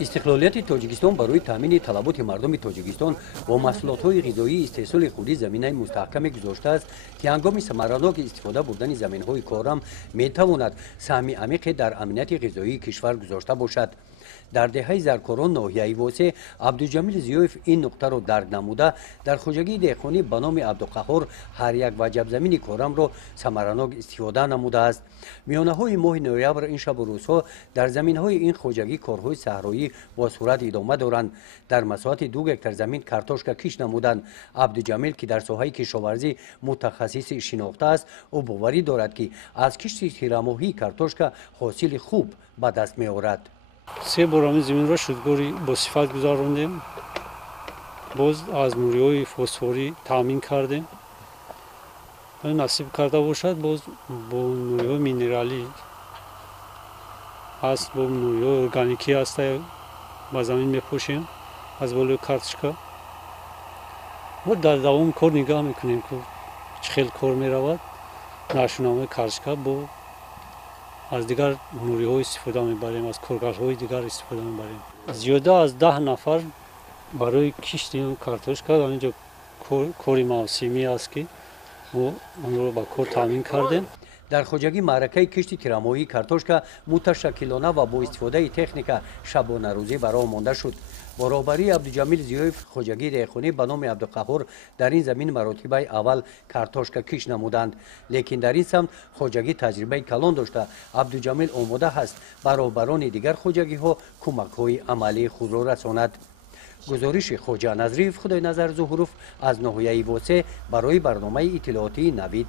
استقلالیت تاجیکستان برای تامین طلبات مردم تاجیکستان با محصولات غذایی استحصال خودی زمینه مستحکم گذاشته است که هنگام ثمراناک استفاده بردن زمین‌های کارم می‌تواند سهمی عمیق در امنیت غذایی کشور گذاشته باشد. در دهه زرکاران ناحیه واسه عبدالجمیل زیوف این نقطه را درک نموده در خوجگی دهقانی به نام عبدالقهار هر یک وجب زمین کارم را ثمراناک استفاده نموده است. میانه های ماه نوامبر این شب و روزها در زمین های این خوجگی کارهای صحرایی با صورت ادامه دارند. در مساحت 2 هکتار زمین کارتوشکا کش نمودند. عبدالجمیل که در ساحه کشاورزی متخصص شناخته است او باوری دارد که از کشت تیرماهی کارتوشکا حاصل خوب به دست می آورد. 3 بار زمین را شدگاری با صفت گذاروندیم. باز از نوری‌های فسفوری تامین کردیم. نصیب کرده باشد باز با نوری‌های مینرالی هست، با نوری‌های ارگانیکی هست با زمین میپوشیم از بالای کارتشکا. ما در دوام کار نگاه میکنیم که چه خیلی کار میرود. نشونامه کارتشکا با از دیگر نوری‌های استفاده میبریم، از کارگرهای دیگر استفاده میبریم. زیاده از 10 نفر برای کشت این کارتوشکا در اینجا کاری موسمی است که ما اون رو با کار تامین کردیم. در خوجگی معرکه کشت تیرماهی کارتوشکا متشکلانه و با استفاده تکنیک شبانه روزی برای مانده شد. با رهبری عبدالجمیل زیوف خوجگی دهقانی به نام عبدالقهار در این زمین مراتب اول کارتوشکا کش نمودند، لیکن در این سمت خوجگی تجربه کلان داشته عبدالجمیل آماده است بر رهبران دیگر خوجگی ها کمک های عملی خود را رساند. گزارش خواجه نظریف خدای نظر ظهوروف از ناحیه واسه برای برنامه اطلاعاتی نوید.